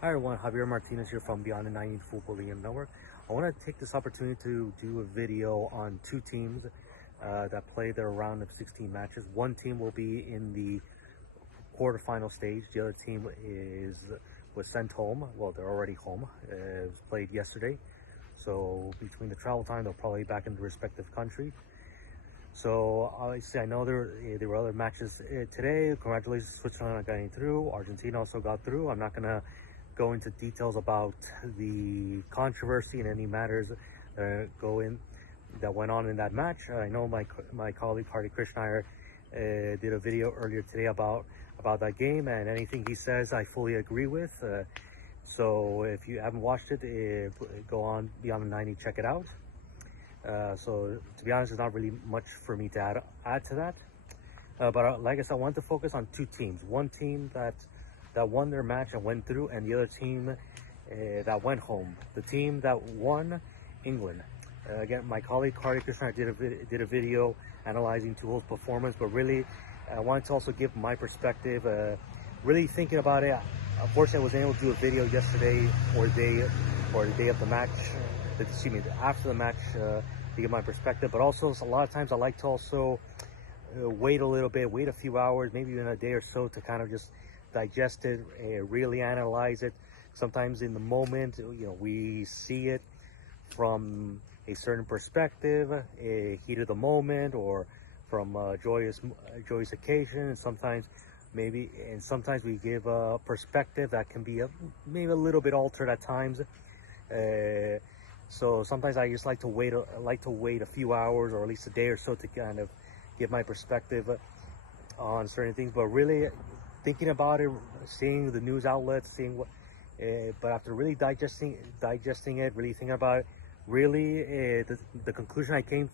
Hi everyone, Javier Martinez here from Beyond the 90 Football League Network. I want to take this opportunity to do a video on two teams that play their round of 16 matches. One team will be in the quarterfinal stage. The other team was sent home. Well, they're already home. It was played yesterday. So between the travel time, they'll probably be back in the respective country. So obviously, I know there were other matches today. Congratulations, Switzerland on getting through. Argentina also got through. I'm not gonna go into details about the controversy and any matters that went on in that match. I know my colleague Hardy Krishnaiyer did a video earlier today about that game, and anything he says I fully agree with. So if you haven't watched it, go on Beyond the 90, check it out. So to be honest, there's not really much for me to add to that. But like I said, I want to focus on two teams. One team that won their match and went through, and the other team that went home. The team that won, England. Again, my colleague Hardy Krishna did a video analyzing Tuchel's performance, but really I wanted to also give my perspective. Really thinking about it. Unfortunately, I wasn't able to do a video yesterday or the day of the match. Excuse me, after the match, to give my perspective. But also, a lot of times I like to also wait a little bit, wait a few hours, maybe even a day or so, to kind of just digest it, really analyze it. Sometimes in the moment, we see it from a certain perspective, a heat of the moment, or from a joyous occasion. And sometimes we give a perspective that can be maybe a little bit altered at times. So sometimes I just like to wait a few hours or at least a day or so to kind of give my perspective on certain things. But really thinking about it, seeing the news outlets, seeing what, but after really digesting it, really thinking about it, really the conclusion I came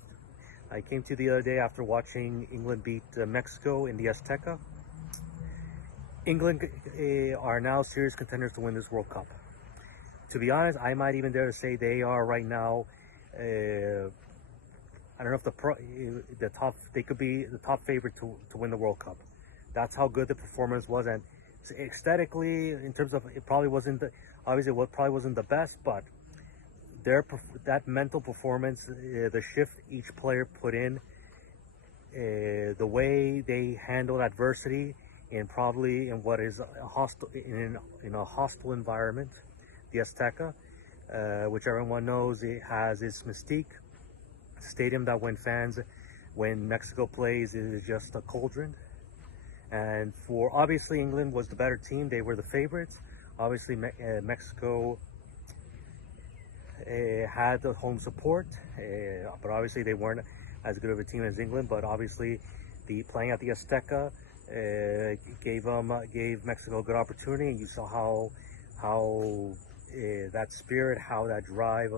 to the other day after watching England beat Mexico in the Azteca. England are now serious contenders to win this World Cup. To be honest, I might even dare to say they are right now. I don't know if they could be the top favorite to win the World Cup. That's how good the performance was, and aesthetically, in terms of, it probably wasn't the best, but that mental performance, the shift each player put in, the way they handled adversity, and probably in what is in a hostile environment, the Azteca, which everyone knows it has its mystique. Stadium that when Mexico plays, is just a cauldron. And obviously England was the better team. They were the favorites. Obviously Mexico had the home support, but obviously they weren't as good of a team as England. But obviously playing at the Azteca gave Mexico a good opportunity, and you saw how that spirit, how that drive,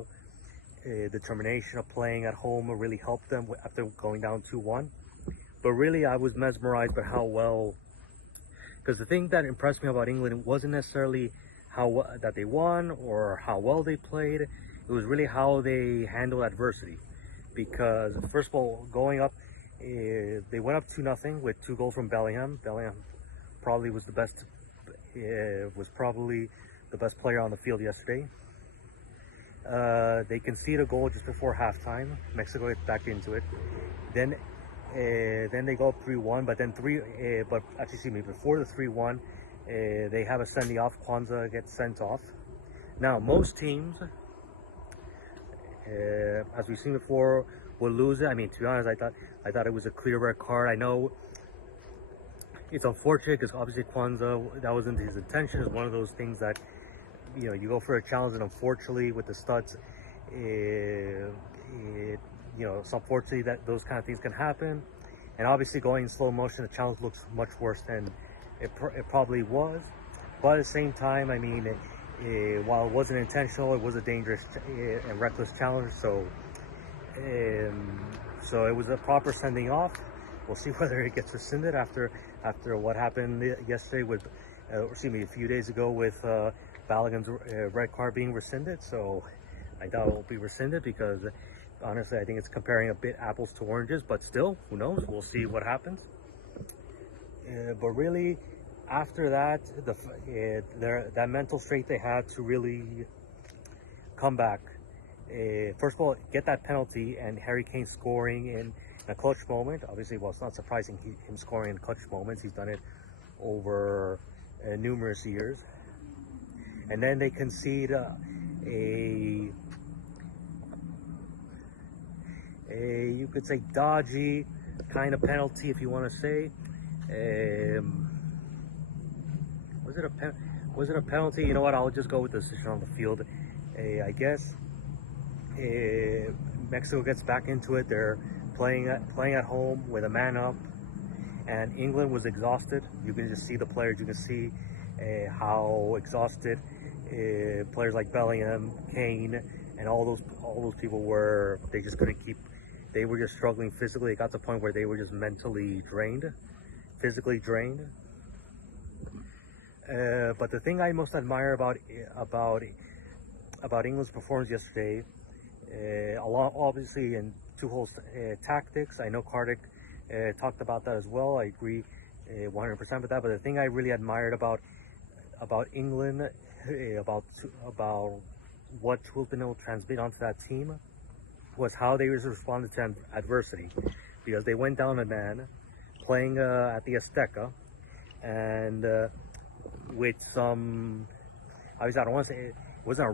determination of playing at home really helped them after going down 2-1. But really, I was mesmerized by how well, because the thing that impressed me about England wasn't necessarily that they won or how well they played. It was really how they handled adversity. Because first of all, going up, they went up 2-0 with 2 goals from Bellingham. Bellingham probably was probably the best player on the field yesterday. They conceded a goal just before halftime. Mexico gets back into it. Then they go up 3-1, before the 3-1, they have a sending off. Kwanzaa gets sent off. Now, most teams, as we've seen before, will lose it. I mean, to be honest, I thought it was a clear red card. I know it's unfortunate because obviously Kwanzaa, that wasn't his intention. It's one of those things that, you go for a challenge, and unfortunately with the studs, it's unfortunately that those kind of things can happen. And obviously going in slow motion, the challenge looks much worse than it probably was. But at the same time, I mean, while it wasn't intentional, it was a dangerous and reckless challenge. So it was a proper sending off. We'll see whether it gets rescinded after what happened yesterday a few days ago with Balogun's red card being rescinded. So I doubt it will be rescinded, because honestly I think it's comparing a bit apples to oranges, but still, who knows? We'll see what happens. But really, after that, that mental strength they had to really come back. First of all, get that penalty and Harry Kane scoring in a clutch moment. Obviously, well, it's not surprising him scoring in clutch moments. He's done it over numerous years. And then they concede you could say dodgy kind of penalty, if you want to say. Was it a penalty? You know what? I'll just go with the decision on the field. I guess Mexico gets back into it. They're playing at home with a man up, and England was exhausted. You can just see the players. You can see how exhausted players like Bellingham, Kane, and all those people were. They just couldn't keep. They were just struggling physically. It got to the point where they were just mentally drained, physically drained. But the thing I most admire about England's performance yesterday, a lot obviously in Tuchel's tactics. I know Kartik talked about that as well. I agree 100% with that. But the thing I really admired about England, about what Tuchel's been able to transmit onto that team, was how they responded to adversity, because they went down a man playing at the Azteca, and with some, obviously I don't want to say it wasn't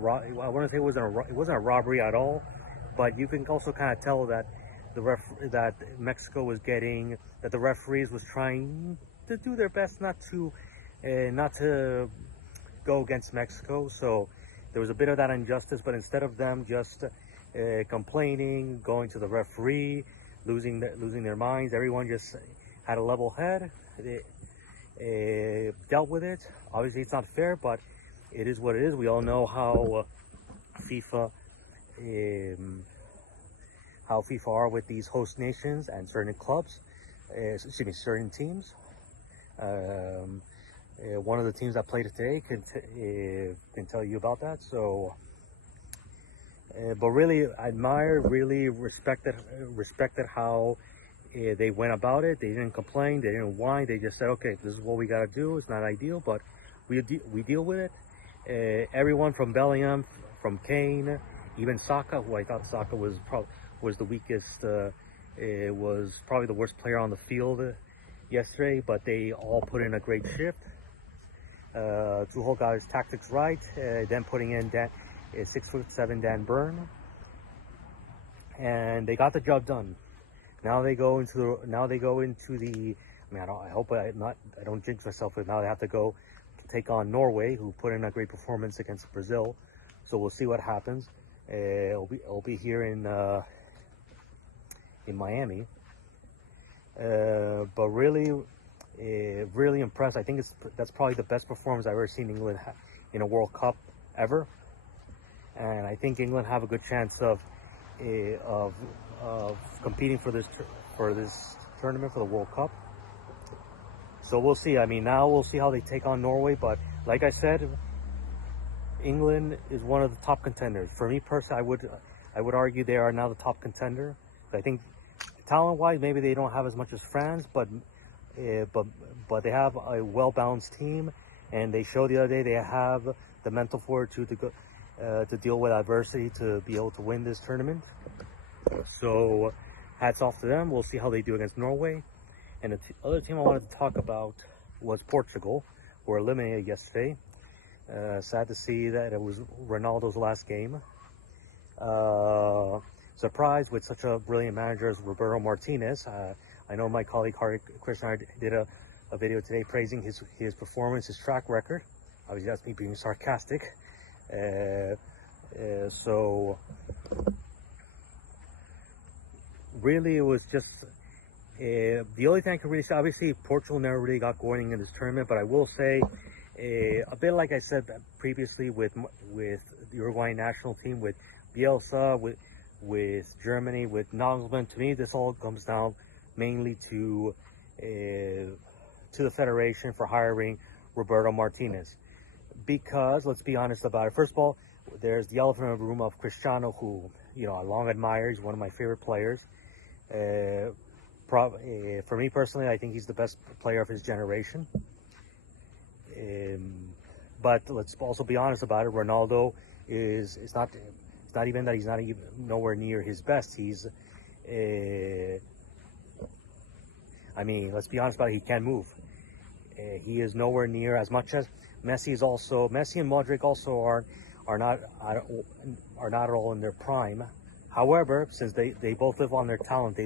it wasn't a robbery at all, but you can also kind of tell that that Mexico was getting, that the referees was trying to do their best not to go against Mexico. So there was a bit of that injustice, but instead of them just complaining, going to the referee, losing their minds, everyone just had a level head. Dealt with it. Obviously, it's not fair, but it is what it is. We all know how FIFA are with these host nations and certain clubs. Certain teams. One of the teams that played today can tell you about that. So, but really admired, really respected how they went about it. They didn't complain. They didn't whine. They just said, "Okay, this is what we got to do. It's not ideal, but we deal with it." Everyone from Bellingham, from Kane, even Saka, who I thought Saka was the weakest, was probably the worst player on the field yesterday, but they all put in a great shift. Tuchel got his tactics right, then putting in 6'7" Dan Burn, and they got the job done. Now they go into the. I mean, I hope I don't jinx myself, but now they have to go take on Norway, who put in a great performance against Brazil. So we'll see what happens. It'll be here in Miami. But really impressed. I think that's probably the best performance I've ever seen England in a World Cup ever. And I think England have a good chance of competing for this tournament, for the World Cup. So we'll see. I mean, now we'll see how they take on Norway. But like I said, England is one of the top contenders. For me personally, I would argue they are now the top contender. I think talent-wise, maybe they don't have as much as France, but they have a well-balanced team, and they showed the other day they have the mental fortitude to deal with adversity, to be able to win this tournament. So hats off to them. We'll see how they do against Norway. And the other team I wanted to talk about was Portugal, who were eliminated yesterday. Sad to see that it was Ronaldo's last game. Surprised with such a brilliant manager as Roberto Martinez. I know my colleague Chris and I did a video today praising his performance, his track record. Obviously, that's me being sarcastic. So really, it was just the only thing I could really say. Obviously, Portugal never really got going in this tournament, but I will say a bit like I said previously with the Uruguayan national team, with Bielsa, with Germany, with Nagelsmann. To me, this all comes down mainly to the federation for hiring Roberto Martinez. Because let's be honest about it. First of all, there's the elephant in the room of Cristiano, who I long admired. He's one of my favorite players. For me personally, I think he's the best player of his generation. But let's also be honest about it. Ronaldo is it's not even that he's not even nowhere near his best. I mean, let's be honest about it. He can't move. He is nowhere near as much as Messi is. Also, Messi and Modric also are not at all in their prime. However, since they both live on their talent, they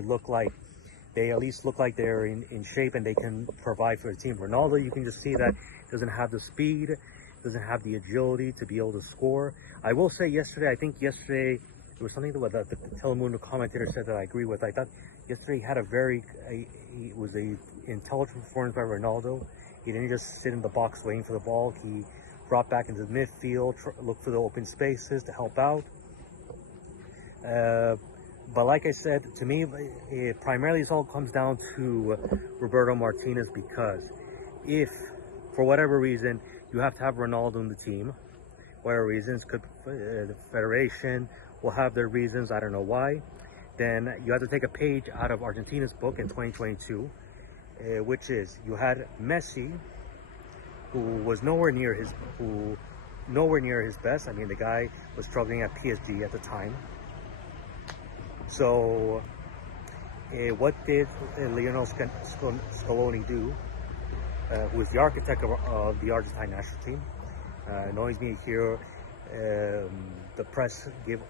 at least look like they're in shape and they can provide for the team. Ronaldo, you can just see that doesn't have the speed, doesn't have the agility to be able to score. I will say yesterday, it was something that the Telemundo commentator said that I agree with. I thought yesterday he had it was a intelligent performance by Ronaldo. He didn't just sit in the box waiting for the ball. He brought back into the midfield, looked for the open spaces to help out. But like I said, to me, primarily this all comes down to Roberto Martinez, because if, for whatever reason, you have to have Ronaldo in the team, whatever reasons, the Federation will have their reasons, I don't know why, then you have to take a page out of Argentina's book in 2022, which is you had Messi, who was nowhere near his best. I mean, the guy was struggling at PSG at the time. So, what did Lionel Scaloni do, who is the architect of the Argentine national team? Annoys me here. The press give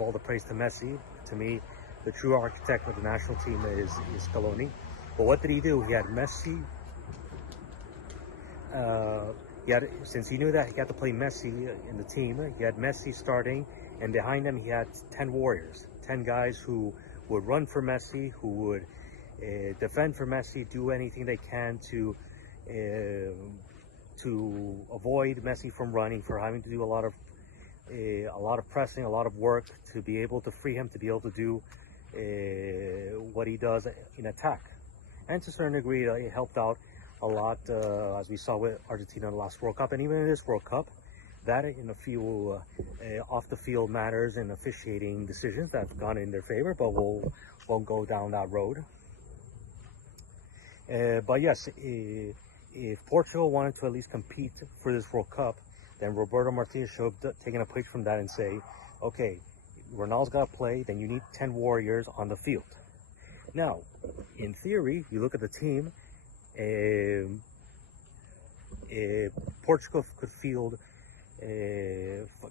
all the praise to Messi. To me, the true architect of the national team is Scaloni. But what did he do? He had Messi. Since he knew that he had to play Messi in the team, he had Messi starting, and behind him he had 10 warriors, 10 guys who would run for Messi, who would defend for Messi, do anything they can to avoid Messi from running, for having to do a lot of pressing, a lot of work, to be able to free him to be able to do what he does in attack. And to a certain degree, it helped out a lot, as we saw with Argentina in the last World Cup, and even in this World Cup, that in a few off the field matters and officiating decisions that have gone in their favor, but won't go down that road. But yes, if Portugal wanted to at least compete for this World Cup, then Roberto Martinez should have taken a page from that and say, okay, Ronaldo's got to play, then you need 10 warriors on the field. Now, in theory, you look at the team, Portugal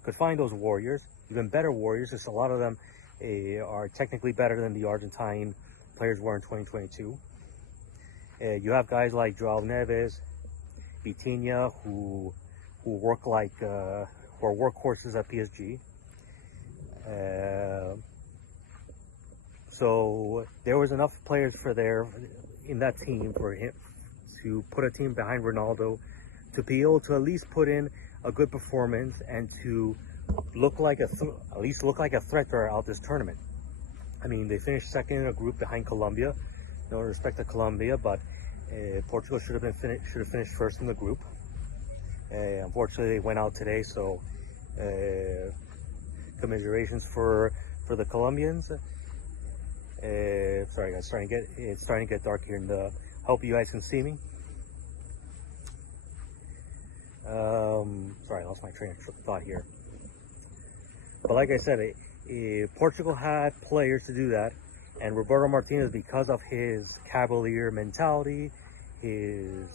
could find those warriors, even better warriors, as a lot of them are technically better than the Argentine players were in 2022. You have guys like Joao Neves, Vitinha, who work like who are workhorses at PSG. So there was enough players in that team for him to put a team behind Ronaldo, to be able to at least put in a good performance and to look like at least look like a threat throughout this tournament. I mean, they finished second in a group behind Colombia. No respect to Colombia, but Portugal should have finished first in the group. Unfortunately, they went out today, so commiserations for the Colombians. Sorry guys, it's starting to get dark here, and hope you guys can see me. Sorry, I lost my train of thought here. But like I said, Portugal had players to do that, and Roberto Martinez, because of his cavalier mentality, his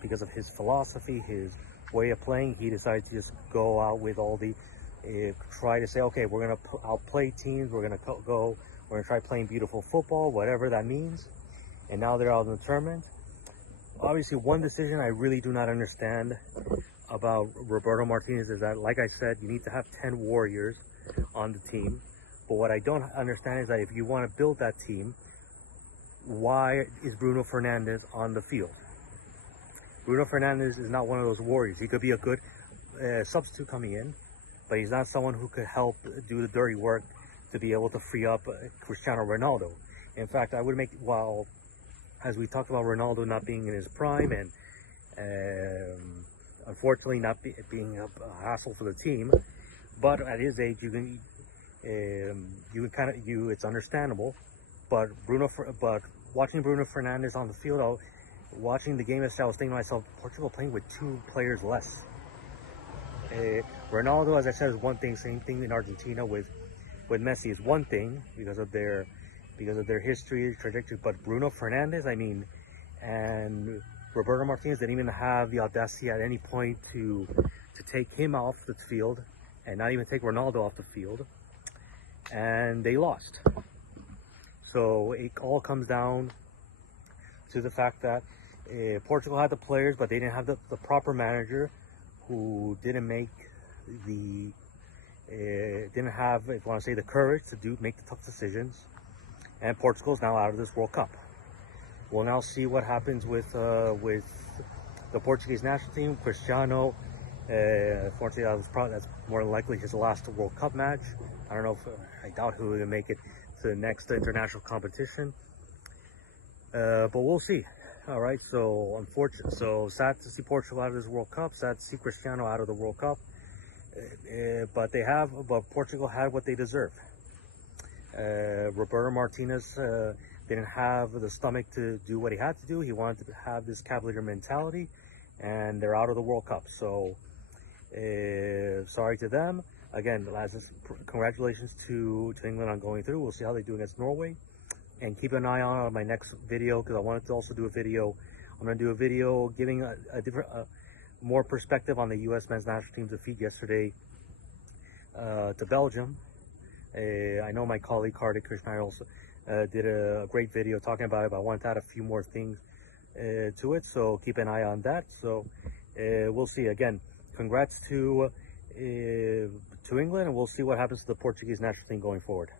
because of his philosophy, his way of playing, he decided to just go out with all the try to say, okay, we're gonna outplay teams, we're gonna try playing beautiful football, whatever that means. And now they're out in the tournament. Obviously, one decision I really do not understand about Roberto Martinez is that, like I said, you need to have 10 warriors on the team. But what I don't understand is that if you want to build that team, why is Bruno Fernandes on the field? Bruno Fernandes is not one of those warriors. He could be a good substitute coming in, but he's not someone who could help do the dirty work to be able to free up Cristiano Ronaldo. In fact, I would make, while as we talked about Ronaldo not being in his prime and unfortunately not being a hassle for the team, but at his age it's understandable. But watching Bruno Fernandes on the field, watching the game yesterday, I was thinking to myself, Portugal playing with 2 players less. Ronaldo, as I said, is one thing. Same thing in Argentina with Messi is one thing because of their history, trajectory. But Bruno Fernandes, I mean, and Roberto Martinez didn't even have the audacity at any point to take him off the field and not even take Ronaldo off the field, and they lost. So it all comes down to the fact that Portugal had the players, but they didn't have the proper manager, who didn't make didn't have, if you want to say, the courage to make the tough decisions. And Portugal is now out of this World Cup. We'll now see what happens with the Portuguese national team. Cristiano, unfortunately, that's more than likely his last World Cup match. I don't know if I doubt he will make it to the next international competition. But we'll see. All right, so unfortunate. So sad to see Portugal out of this World Cup. Sad to see Cristiano out of the World Cup. But Portugal had what they deserved. Roberto Martinez didn't have the stomach to do what he had to do. He wanted to have this cavalier mentality, and they're out of the World Cup. So sorry to them. Again, congratulations to England on going through. We'll see how they do against Norway. And keep an eye on my next video, because I wanted to also do a video. I'm going to do a video giving a different, more perspective on the U.S. men's national team's defeat yesterday to Belgium. I know my colleague Hardik Krishna also did a great video talking about it, but I wanted to add a few more things to it. So keep an eye on that. So we'll see. Again, congrats to England, and we'll see what happens to the Portuguese national team going forward.